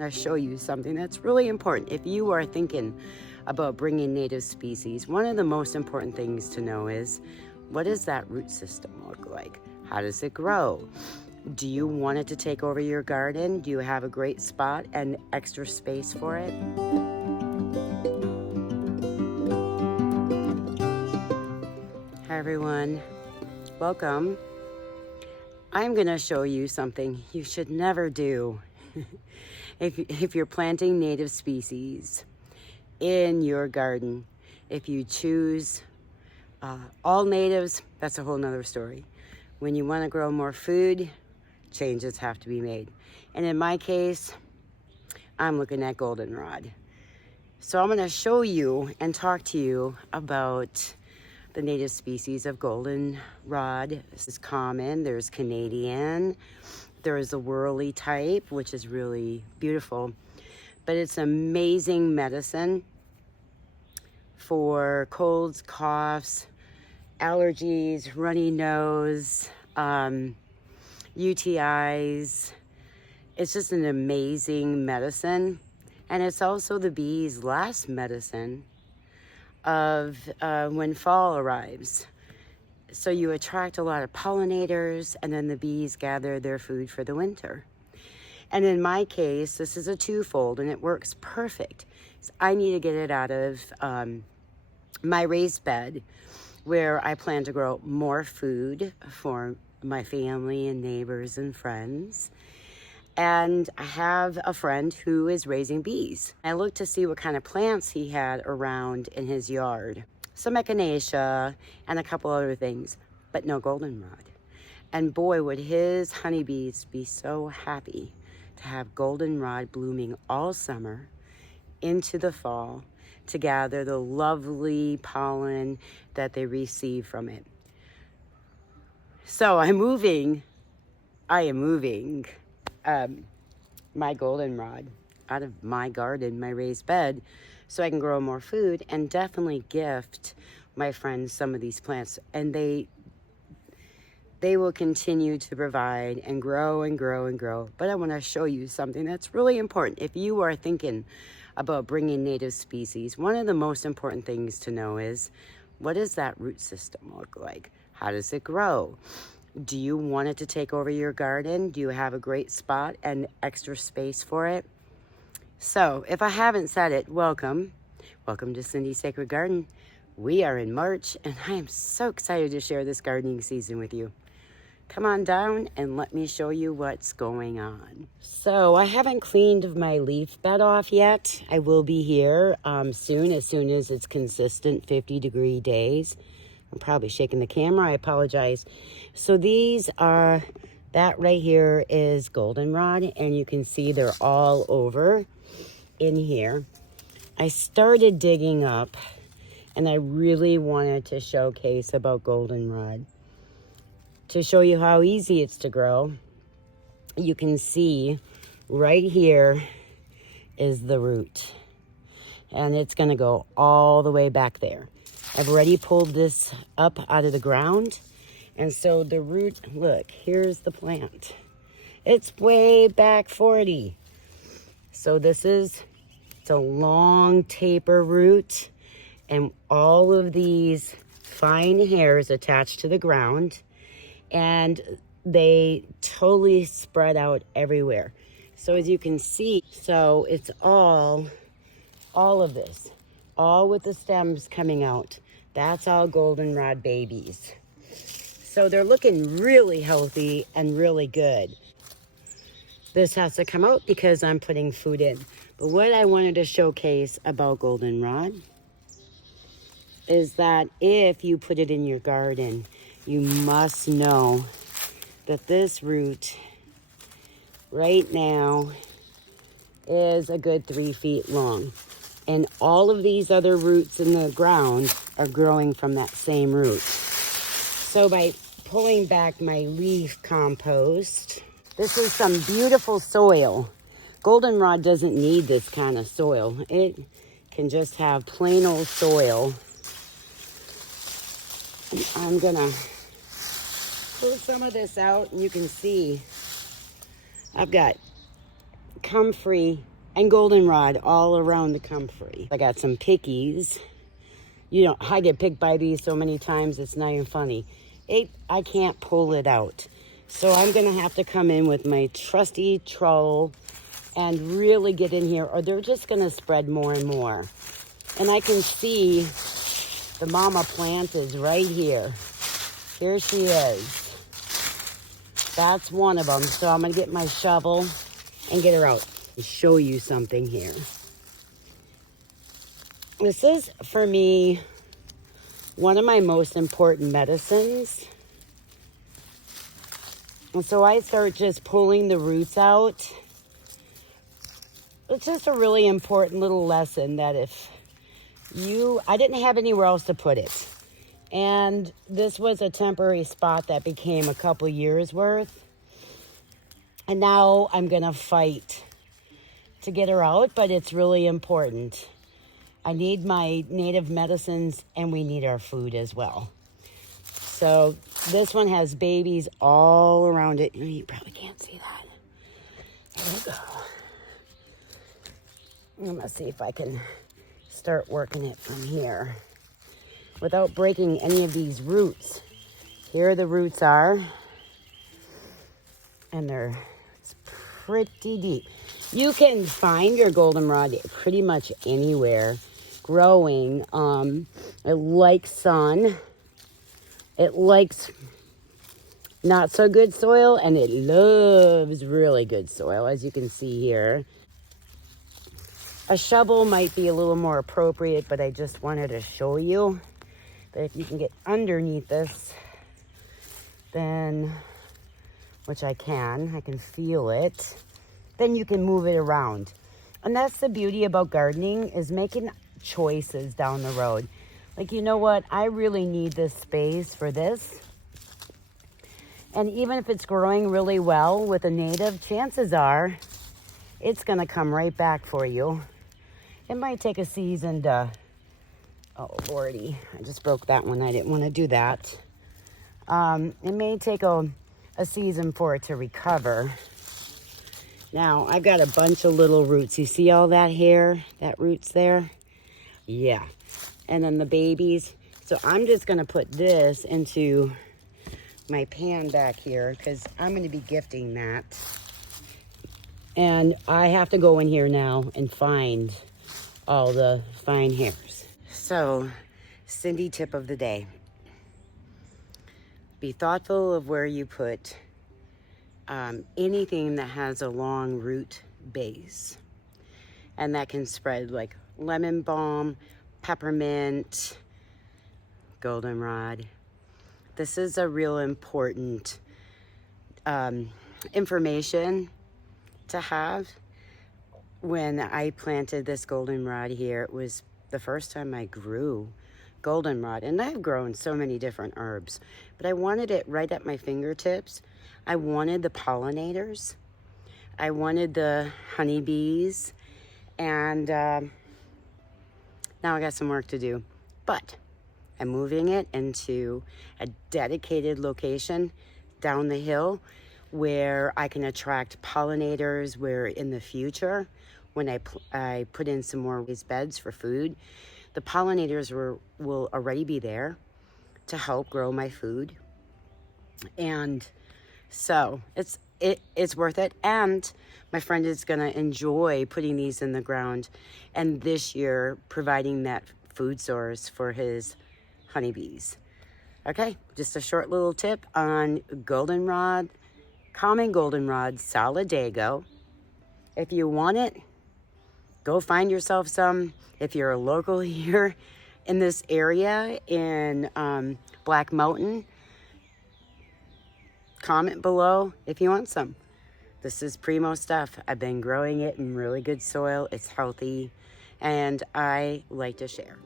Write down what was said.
I'll show you something that's really important. If you are thinking about bringing native species, one of the most important things to know is, what does that root system look like? How does it grow? Do you want it to take over your garden? Do you have a great spot and extra space for it? Hi everyone, welcome. I'm gonna show you something you should never do if you're planting native species in your garden. If you choose all natives, that's a whole nother story. When you want to grow more food, changes have to be made. And in my case, I'm looking at goldenrod. So I'm going to show you and talk to you about the native species of goldenrod. This is common. There's Canadian. There is a whirly type, which is really beautiful. But it's amazing medicine for colds, coughs, allergies, runny nose, UTIs. It's just an amazing medicine. And it's also the bees' last medicine of when fall arrives. So you attract a lot of pollinators, and then the bees gather their food for the winter. And in my case, this is a twofold, and it works perfect. So I need to get it out of my raised bed, where I plan to grow more food for my family and neighbors and friends. And I have a friend who is raising bees. I looked to see what kind of plants he had around in his yard. Some echinacea and a couple other things, but no goldenrod. And boy, would his honeybees be so happy to have goldenrod blooming all summer into the fall to gather the lovely pollen that they receive from it. So I am moving my goldenrod out of my garden, my raised bed, so I can grow more food and definitely gift my friends some of these plants. And they will continue to provide and grow and grow and grow. But I want to show you something that's really important. If you are thinking about bringing native species, one of the most important things to know is, what does that root system look like? How does it grow? Do you want it to take over your garden? Do you have a great spot and extra space for it? So if I haven't said it, welcome to Cindi's Sacred Garden. We are in March, and I am so excited to share this gardening season with you. Come on down and let me show you what's going on. So I haven't cleaned my leaf bed off yet. I will be here soon, as soon as it's consistent 50-degree days. I'm probably shaking the camera. I apologize. So that right here is goldenrod, and you can see they're all over in here. I started digging up, and I really wanted to showcase about goldenrod to show you how easy it's to grow. You can see right here is the root, and it's going to go all the way back there. I've already pulled this up out of the ground, and so the root, look, here's the plant. It's way back 40. So it's a long taper root, and all of these fine hairs attached to the ground, and they totally spread out everywhere. So as you can see, so it's all of this, all with the stems coming out. That's all goldenrod babies. So they're looking really healthy and really good. This has to come out because I'm putting food in. But what I wanted to showcase about goldenrod is that if you put it in your garden, you must know that this root right now is a good 3 feet long. And all of these other roots in the ground are growing from that same root. So by pulling back my leaf compost, this is some beautiful soil. Goldenrod doesn't need this kind of soil. It can just have plain old soil. And I'm gonna pull some of this out, and you can see I've got comfrey and goldenrod all around the comfrey. I got some pickies. You know, I get picked by these so many times, it's not even funny. I can't pull it out. So I'm gonna have to come in with my trusty trowel and really get in here, or they're just gonna spread more and more. And I can see the mama plant is right here. Here she is. That's one of them. So I'm gonna get my shovel and get her out and show you something here. This is, for me, one of my most important medicines. And so I start just pulling the roots out. It's just a really important little lesson that I didn't have anywhere else to put it. And this was a temporary spot that became a couple years worth. And now I'm gonna fight to get her out, but it's really important. I need my native medicines and we need our food as well. So this one has babies all around it. You probably can't see that. There we go. I'm gonna see if I can start working it from here without breaking any of these roots. Here the roots are, and it's pretty deep. You can find your goldenrod pretty much anywhere growing. It likes sun. It likes not so good soil, and it loves really good soil, as you can see here. A shovel might be a little more appropriate, but I just wanted to show you that if you can get underneath this, then, which I can feel it, then you can move it around. And that's the beauty about gardening, is making choices down the road. Like, you know what? I really need this space for this. And even if it's growing really well with a native, chances are it's going to come right back for you. It might take a season to, oh, Lordy, I just broke that one. I didn't want to do that. It may take a season for it to recover. Now, I've got a bunch of little roots. You see all that hair, that root's there? Yeah. And then the babies. So I'm just going to put this into my pan back here because I'm going to be gifting that. And I have to go in here now and find all the fine hairs. So, Cindi tip of the day. Be thoughtful of where you put anything that has a long root base. And that can spread like lemon balm, peppermint, goldenrod. This is a real important information to have. When I planted this goldenrod here, it was the first time I grew goldenrod. And I've grown so many different herbs, but I wanted it right at my fingertips. I wanted the pollinators. I wanted the honeybees. And now I got some work to do. But I'm moving it into a dedicated location down the hill where I can attract pollinators, where in the future, when I put in some more raised beds for food, the pollinators will already be there to help grow my food. And so it's worth it. And my friend is gonna enjoy putting these in the ground, and this year providing that food source for his honeybees. Okay, just a short little tip on goldenrod, common goldenrod solidago. If you want it, go find yourself some. If you're a local here in this area in Black Mountain, comment below if you want some. This is primo stuff. I've been growing it in really good soil. It's healthy, and I like to share.